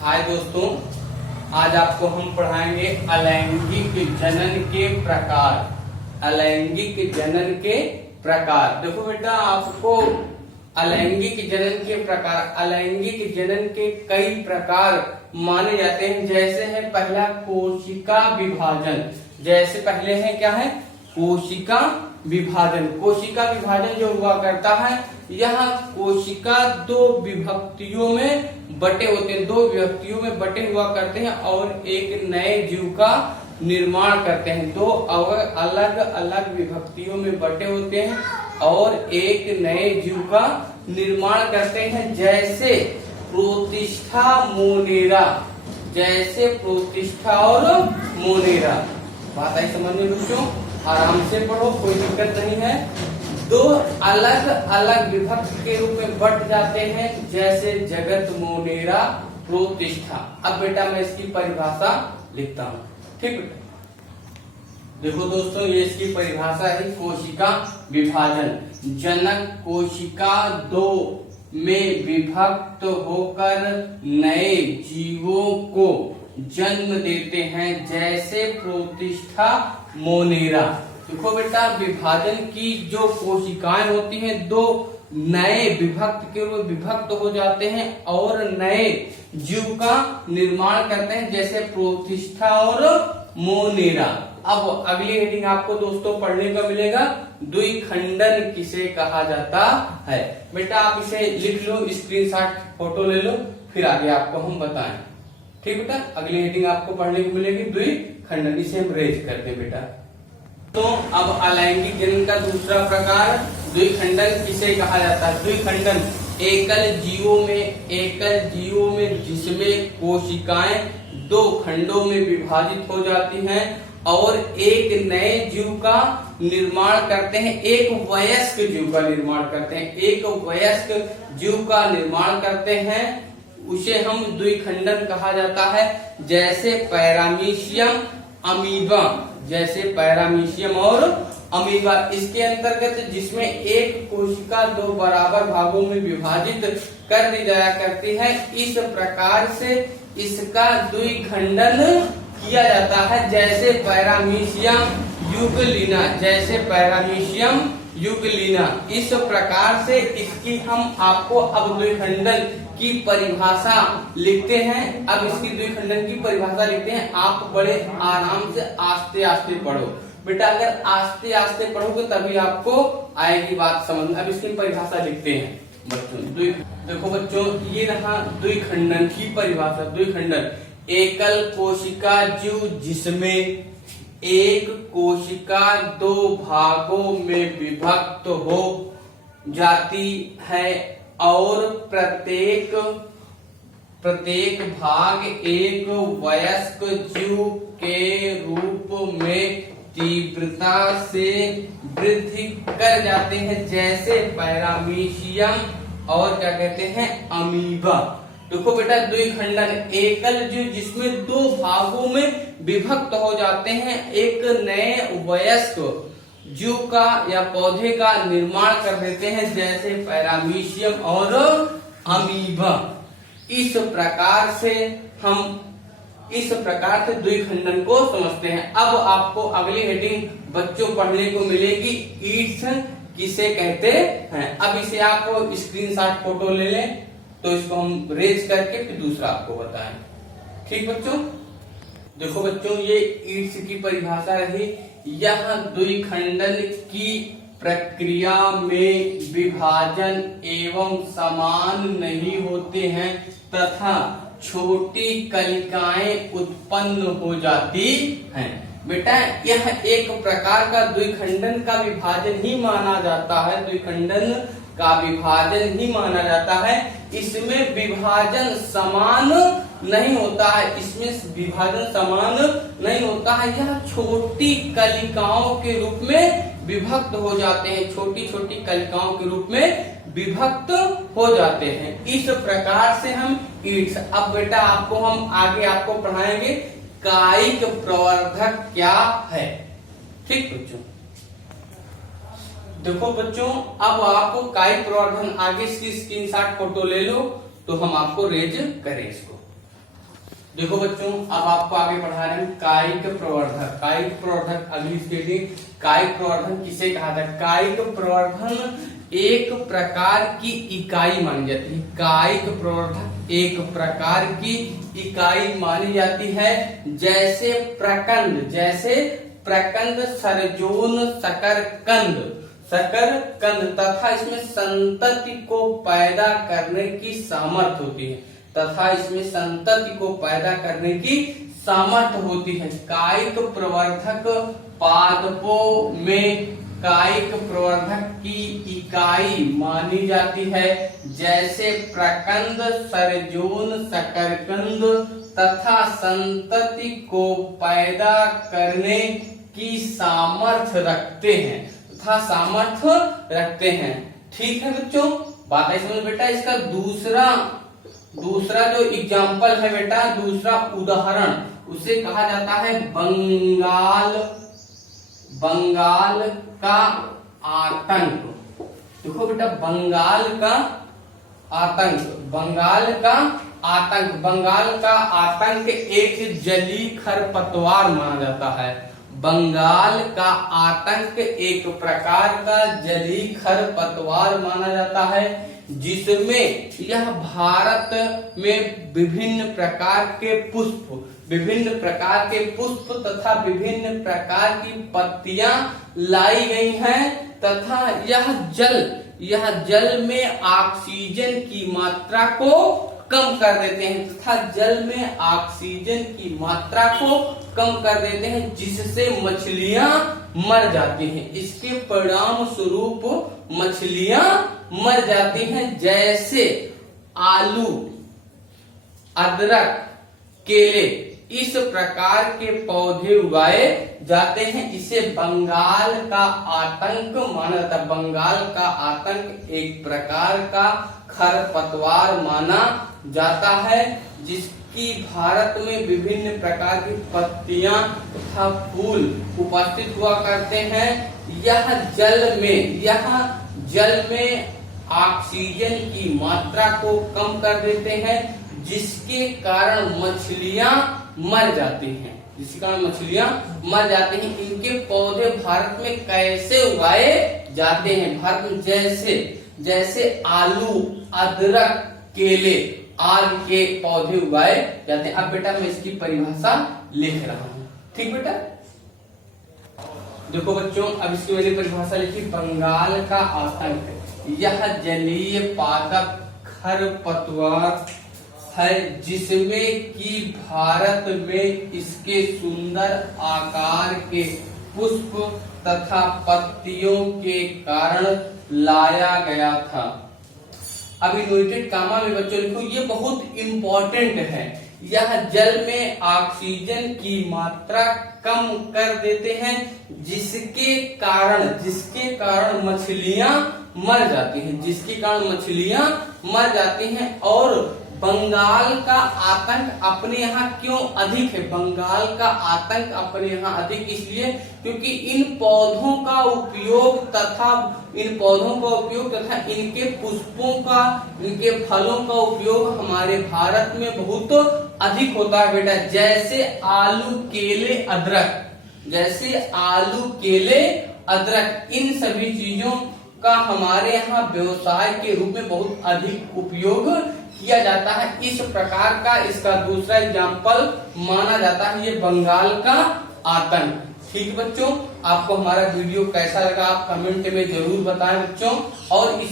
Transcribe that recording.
हाय दोस्तों, आज आपको हम पढ़ाएंगे अलैंगिक जनन के प्रकार। अलैंगिक जनन के प्रकार। देखो बेटा, आपको अलैंगिक जनन के प्रकार, अलैंगिक जनन के कई प्रकार माने जाते हैं। जैसे है पहला कोशिका विभाजन। जैसे पहले है क्या है, कोशिका विभाजन। कोशिका विभाजन जो हुआ करता है, यह कोशिका दो विभक्तियों में बटे होते हैं, दो विभक्तियों में बटे हुआ करते हैं और एक नए जीव का निर्माण करते हैं। दो अलग अलग विभक्तियों में बटे होते हैं और एक नए जीव का निर्माण करते हैं। जैसे प्रोतिष्ठा मोनेरा, जैसे प्रोतिष्ठा और मोनेरा। बात आई समझ में बच्चों? आराम से पढ़ो, कोई दिक्कत नहीं है। दो अलग अलग विभक्त के रूप में बट जाते हैं, जैसे जगत मोनेरा प्रोतिष्ठा। अब बेटा मैं इसकी परिभाषा लिखता हूँ, ठीक बेटा। देखो दोस्तों, ये इसकी परिभाषा है कोशिका विभाजन। जनक कोशिका दो में विभक्त होकर नए जीवों को जन्म देते हैं, जैसे प्रोतिष्ठा मोनेरा। देखो बेटा, विभाजन की जो कोशिकाएं होती हैं, दो नए विभक्त के रूप में विभक्त हो जाते हैं और नए जीव का निर्माण करते हैं, जैसे प्रोतिष्ठा और मोनेरा। अब अगली हेडिंग आपको दोस्तों पढ़ने को मिलेगा, द्विखंडन किसे कहा जाता है। बेटा आप इसे लिख लो, स्क्रीनशॉट फोटो ले लो, फिर आगे आपको हम बताएं, ठीक बेटा। अगली हेडिंग आपको पढ़ने को मिलेगी द्विखंडन। इसे हम रेज करते बेटा। तो अब अलैंगिक जनन का दूसरा प्रकार द्विखंडन किसे कहा जाता है। द्विखंडन एकल जीवों में जिसमें कोशिकाएं दो खंडों में विभाजित हो जाती हैं और एक नए जीव का निर्माण करते हैं, एक वयस्क जीव का निर्माण करते हैं, एक वयस्क जीव का निर्माण करते हैं, उसे हम द्विखंडन कहा जाता है। जैसे पैरामीशियम अमीबा, जैसे पैरामीशियम और अमीबा। इसके अंतर्गत जिसमें एक कोशिका दो बराबर भागों में विभाजित कर दी जाया करती है, इस प्रकार से इसका द्विखंडन किया जाता है। जैसे पैरामीशियम युगलिना, जैसे पैरामीशियम युगलिना। इस प्रकार से इसकी हम आपको अब द्विखंडन की परिभाषा लिखते हैं। अब इसकी द्विखंडन की परिभाषा लिखते हैं। आप बड़े आराम से आस्ते आस्ते पढ़ो बेटा। अगर आस्ते आस्ते पढ़ोगे तभी आपको आएगी बात समझ। अब इसकी परिभाषा लिखते हैं बच्चों। देखो बच्चों, ये रहा द्विखंडन की परिभाषा। द्विखंडन एकल कोशिका जीव जिसमें एक कोशिका दो भागों में विभक्त हो जाती है और प्रत्येक भाग एक वयस्क जीव के रूप में तीव्रता से वृद्धि कर जाते हैं, जैसे पैरामीशियम और क्या कहते हैं, अमीबा। देखो बेटा, द्विखंडन एकल जीव जिसमें दो भागों में विभक्त हो जाते हैं, एक नए वयस्क जीव का या पौधे का निर्माण कर देते हैं, जैसे पैरामीशियम और अमीबा। इस प्रकार से हम द्विखंडन को समझते हैं। अब आपको अगली हेडिंग बच्चों पढ़ने को मिलेगी, ईड्स किसे कहते हैं। अब इसे आप स्क्रीनशॉट फोटो ले लें, तो इसको हम रेज करके फिर दूसरा आपको बताएं, ठीक बच्चों। देखो बच्चों, ये ईड्स की परिभाषा रही। यह द्विखंडन की प्रक्रिया में विभाजन एवं समान नहीं होते हैं तथा छोटी कलिकाएं उत्पन्न हो जाती हैं। बेटा, यह एक प्रकार का द्विखंडन का विभाजन ही माना जाता है। द्विखंडन का विभाजन ही माना जाता है। इसमें विभाजन समान नहीं होता है, इसमें विभाजन समान नहीं होता है। यह छोटी कलिकाओं के रूप में विभक्त हो जाते हैं, छोटी छोटी कलिकाओं के रूप में विभक्त हो जाते हैं। इस प्रकार से हम ईड्स। अब बेटा आपको हम आगे आपको पढ़ाएंगे कायिक प्रवर्धक क्या है, ठीक बच्चों। देखो बच्चों, अब आपको कायिक प्रवर्धन, आगे इसकी स्क्रीनशॉट फोटो ले लो, तो हम आपको रेज करें इसको। देखो बच्चों, अब आपको आगे पढ़ा रहे हैं कायिक प्रवर्धक। कायिक प्रवर्धक अगली स्टेडिंग, कायिक प्रवर्धन किसे कहा था? कायिक प्रवर्धन एक प्रकार की इकाई मानी जाती है। कायिक प्रवर्धक एक प्रकार की इकाई मानी जाती है, जैसे प्रकंद, सरजोन, शकरकंद तथा इसमें संतति को पैदा करने की सामर्थ्य होती है। कायिक प्रवर्धक पादपों में कायिक प्रवर्धक की इकाई मानी जाती है, जैसे प्रकंद, सरजोन, शकरकंद तथा संतति को पैदा करने की सामर्थ्य रखते हैं। ठीक है बच्चों, बात ऐसे में बेटा इसका दूसरा जो एग्जाम्पल है बेटा, दूसरा उदाहरण, उसे कहा जाता है बंगाल का आतंक। देखो बेटा, बंगाल का आतंक एक जलीय खरपतवार माना जाता है। बंगाल का आतंक एक प्रकार का जलीय खरपतवार माना जाता है, जिसमें यह भारत में विभिन्न प्रकार के पुष्प तथा विभिन्न प्रकार की पत्तियां लाई गई हैं, तथा यह जल में ऑक्सीजन की मात्रा को कम कर देते हैं, जिससे मछलियां मर जाती हैं। इसके परिणाम स्वरूप मछलियां मर जाती हैं, जैसे आलू, अदरक, केले, इस प्रकार के पौधे उगाए जाते हैं। इसे बंगाल का आतंक माना जाता है। बंगाल का आतंक एक प्रकार का खरपतवार माना जाता है, जिसकी भारत में विभिन्न प्रकार की पत्तियां तथा फूल उपस्थित हुआ करते हैं। यह जल में ऑक्सीजन की मात्रा को कम कर देते हैं, जिसके कारण मछलियां मर जाती हैं। इनके पौधे भारत में कैसे उगाए जाते हैं? भारत में जैसे आलू, अदरक, केले आदि के पौधे उगाए जाते हैं। अब बेटा मैं इसकी परिभाषा लिख रहा हूँ, ठीक बेटा। देखो बच्चों, अब इसकी मैंने परिभाषा लिखी। बंगाल का आतंक यह जलीय पादप खरपतवार है, जिसमें कि भारत में इसके सुंदर आकार के पुष्प तथा पत्तियों के कारण लाया गया था। अब इन्वर्टेड कामा में बच्चों लिखो, ये बहुत इंपॉर्टेंट है। यह जल में ऑक्सीजन की मात्रा कम कर देते हैं, जिसके कारण मछलियां मर जाती हैं। और बंगाल का आतंक अपने यहाँ क्यों अधिक है? बंगाल का आतंक अपने यहाँ अधिक इसलिए क्योंकि इन पौधों का उपयोग तथा इनके पुष्पों का, इनके फलों का उपयोग हमारे भारत में बहुत अधिक होता है बेटा। जैसे आलू, केले, अदरक, इन सभी चीजों का हमारे यहाँ व्यवसाय के रूप में बहुत अधिक उपयोग किया जाता है। इस प्रकार का इसका दूसरा एग्जाम्पल माना जाता है ये बंगाल का आतंक। ठीक बच्चों, आपको हमारा वीडियो कैसा लगा आप कमेंट में जरूर बताएं बच्चों। और